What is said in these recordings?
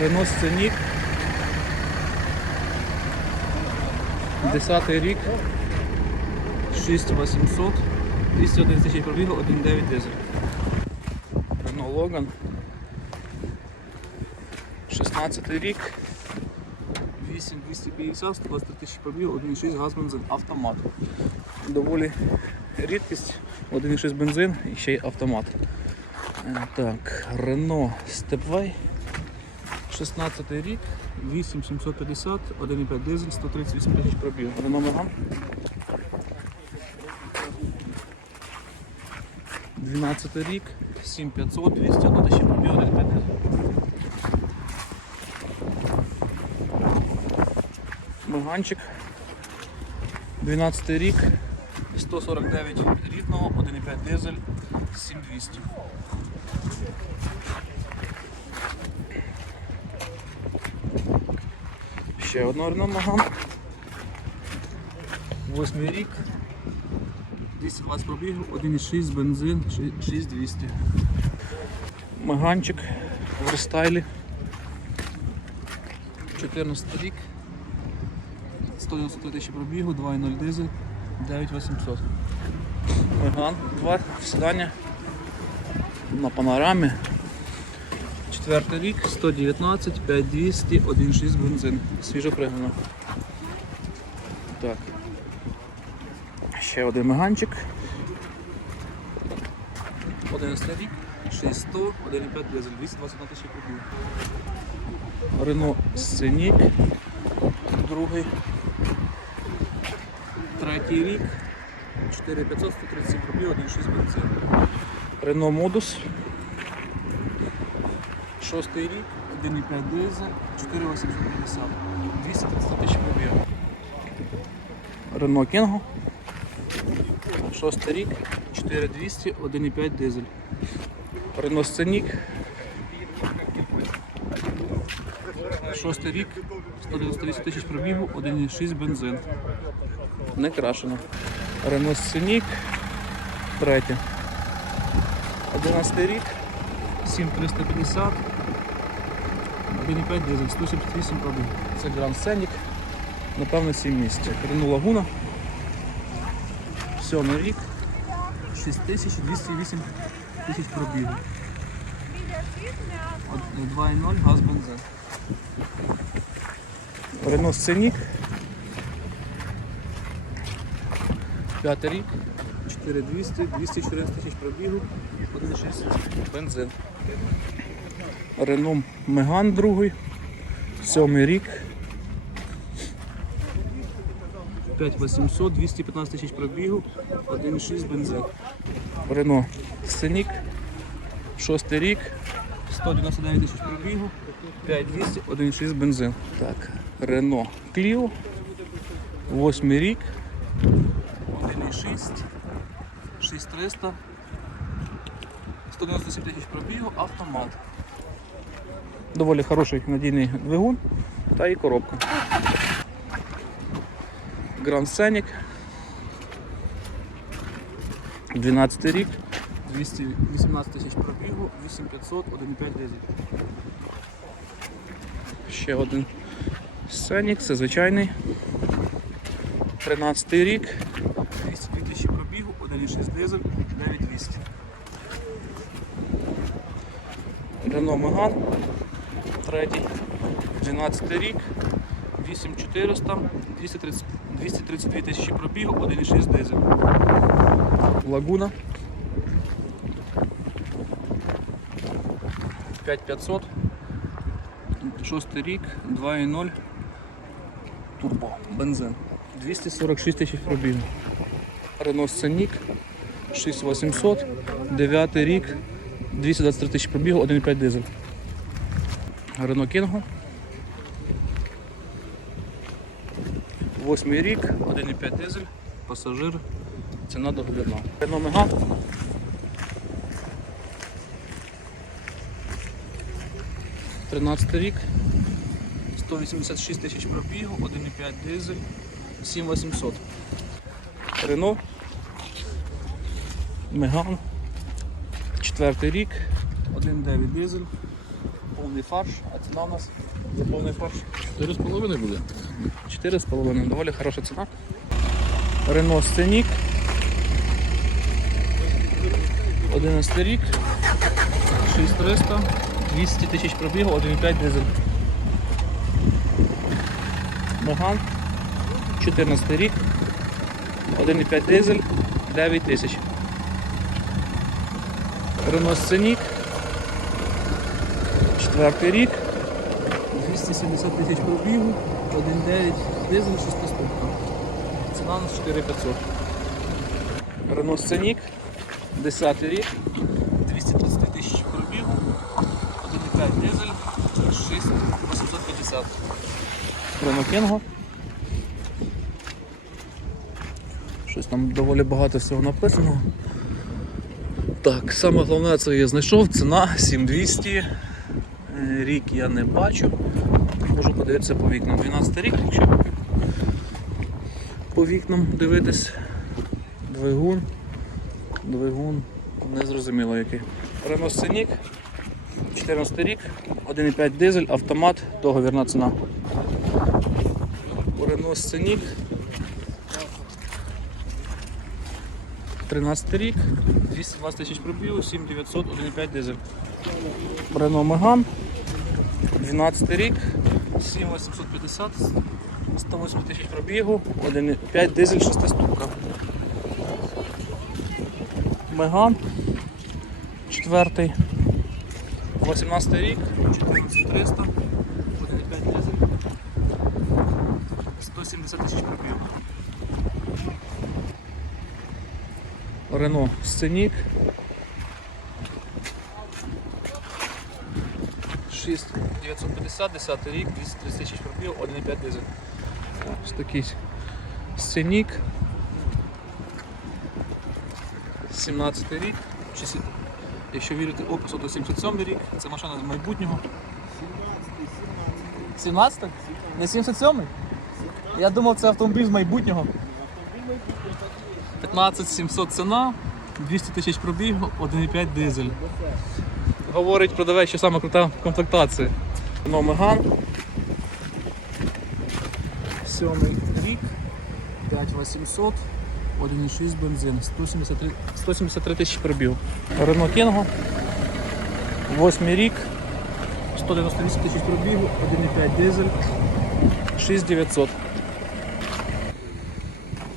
Рено Сценік. 10 рік. 6800. 211 тисяч пробігу, 1,9 дизель. Рено Логан. 16 рік. 8250, 123 тисячі пробігу, 1,6 газ бензин, автомат. Доволі рідкість, 1,6 бензин і ще й автомат. Е, Так, Renault Stepway. 16 рік, 8750, 1,5 дизель, 138 тисяч пробігу. Renault Megane. 12 рік, 7500, 201 тисячі пробігу, 1,5 дизель. Меганчик. 12 рік, 149 рідного, 1,5 дизель, 7200. Ще одна Megane. Восьмий рік. 220 пробігів, 1,6 бензин, 6200. Меганчик в рестайлі. 14 рік. 193 тисячі пробігу, 2,0 дизель, 9800. Меган, два сідання на панорамі. Четвертий рік, 119, 5200, 1,6 бензин. Свіжо пригнано. Так. Ще один меганчик. 11 рік, 6100, 1,5 дизель, 221 тисяча пробігу. Рено Сценік. Другий. Третій рік. 4500, 137 пробіг, 1,6 бензин. Рено Модус. Шостий рік, 1,5 дизель, 4850, 230 тисяч пробіг. Рено Кінго. Шостий рік, 4200, 1,5 дизель. Рено Сценік. Шостий рік, 198 тисяч пробігу, 1,6 бензин. Не крашено. Рено Сценік. Третє. 11 рік, 7350. 1,5 дизель, 178 пробіг. Це Гранд Сценік. Напевно, 7 місць. Рено Лагуна. Сьомий рік. 6208 тисяч пробігу. 2,0 газ бензин. Рено Сценік. П'ятий рік. 4200, 214 тисяч пробігу, 1,6 бензин. Рено Меган другий. Сьомий рік. 5800, 215 тисяч пробігу, 1,6 бензин. Рено Сценік. Шостий рік. 199 тисяч пробігу, 5200, 1,6 бензин. Так, Рено Кліо. Восьмий рік. 1,6. 6300. 197 тисяч пробігу, автомат. Доволі хороший надійний двигун та і коробка. Grand Scenic. 12 рік, 218 тисяч пробігу, 8500, 1,5 дизель. Ще один Scenic, це звичайний. 13 рік, 202 тисячі пробігу, 1,6 дизель, 9200. Renault Megane, третій, 12 рік, 8400, 230, 232 тисячі пробігу, 1,6 дизель. Лагуна. 5500. Шостий рік, 2,0 турбо, бензин. 246 тисяч пробігу. Renault Scenic 6800, 9 рік, 223 тисячі пробігу, 1,5 дизель. Kingo. 8 рік, 1,5 дизель, пасажир, ціна договірна. Renault Megane. Тринадцятий рік, 186 тисяч пробігу, 1,5 дизель, 7800. Рено. Меган. Четвертий рік, 1,9 дизель, повний фарш, а ціна у нас за повний фарш 4,5 буде. 4,5. Доволі хороша ціна. Рено Сценік. 11 рік. 6300. 200 тисяч пробігу, 1,5 дизель. Меган. 14 рік. 1,5 дизель. 9 тисяч. Рено Сценік. 4 рік. 270 тисяч пробігу, 1,9 дизель, 6 ступка. Ціна у нас 4500. Renault Scenic, 10 рік, 230 тисяч пробігу, 1,5 дизель, 6850. Renault Kengo. Щось там доволі багато всього написано. Так, саме головне це я знайшов, ціна 7200. Рік я не бачу. Можу подивитися по вікнам. 12 рік, якщо по вікнам дивитись. Двигун. Двигун. Не зрозуміло який. Scenic, 14 рік, 1,5 дизель, автомат, договірна ціна. Scenic. 13 рік, 220 тисяч пробігу, 7900, 1,5 дизель. Renault Megane, 12 рік, 7850, 108 тисяч пробігу, 1,5 дизель 6 ступка. Меган, 4, 18 рік, 14300, 1,5 дизель, 170 тисяч пробігу. Рено Сценік. 6950, 10 рік, 230 тисяч пробіг, 1,5 дизель. Ось такий Сценік. 17 рік. Якщо вірити опису, то 77 рік. Це машина з майбутнього. 17? й Не 77? й Я думав, це автомобіль з майбутнього. 15 700 ціна, 200 тисяч пробігу, 1,5 дизель. Говорить продавець, що саме крута комплектація. Renault Megane. Сьомий рік, 5800, 1,6 бензин, 173, 173 тисячі пробігу. Renault Kengo. Восьмий рік, 198 тисяч пробігу, 1,5 дизель, 6900.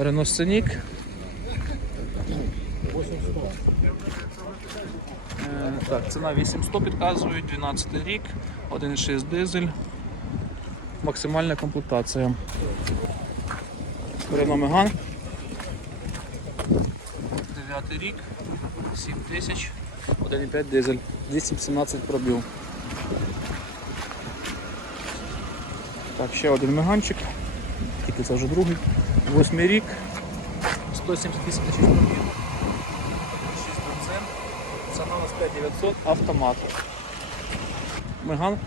Renault Scenic. Так, ціна 8100 підказують, 12 рік, 1,6 дизель, максимальна комплектація. Renault Megane. 9 рік, 7000, 1,5 дизель, 217 пробіг. Так, ще один меганчик, тільки це вже другий. 8 рік, 178 тисяч пробіг. 900 автомат. Миган,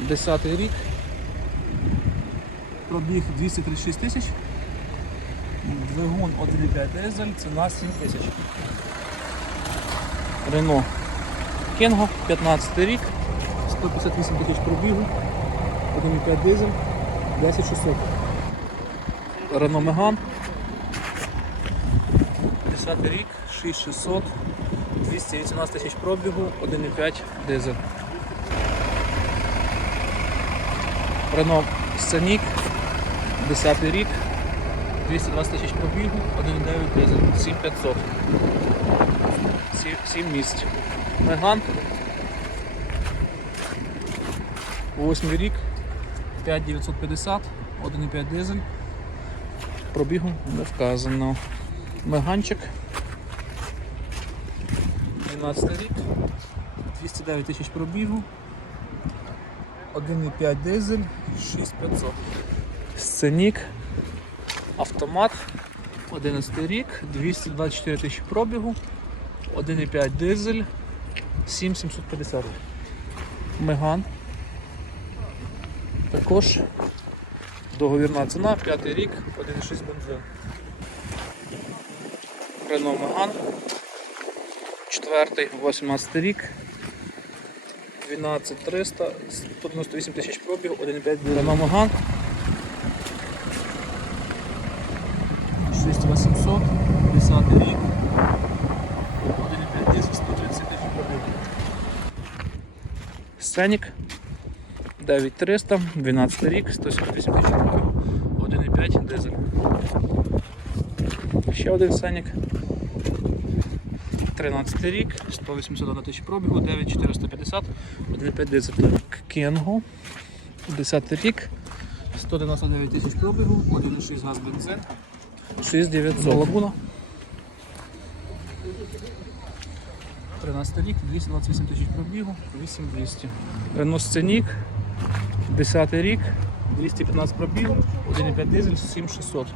10 рік. Пробіг 236 тисяч. Двигун 1,5 дизель, ціна 7 тисяч. Рено Кенго, 15 рік, 158 тисяч пробігу, 1,5 дизель, 10 10600. Рено Меган. 10 рік, 6600, 218 тисяч пробігу, 1,5 дизель. Рено Сценік, 10 рік, 220 тисяч пробігу, 1,9 дизель, 7500. 7 місць. Меган. 8 рік, 5950, 1,5 дизель. Пробігу не вказано. Меганчик. 12 рік, 209 тисяч пробігу, 1,5 дизель, 6500. Сценік, автомат, 11 рік, 224 тисячі пробігу, 1,5 дизель, 7750. Меган. Також договірна ціна, 5 рік, 1,6 бензин. Renault Megane. 24, 18 рік. 12300, 198 тисяч пробігу, 1,5 Renault Megane. 6800, 10 рік. 1,5 дизель, 130 тисяч пробігу. Сценік 9300, 12 рік, 178 тисяч пробігу, 1,5 дизель. Ще один Сценік. 13 рік, 181 тисяч пробігу, 9450, 1,5 дизель. Кенго, 10 рік, 199 тисяч пробігу, 1,6 газ бензин, 6900. Лагуна. 13 рік, 228 тисяч пробігу, 8200. Рено Сценік, 10 рік, 215 пробігу, 1,5 дизель, 7600.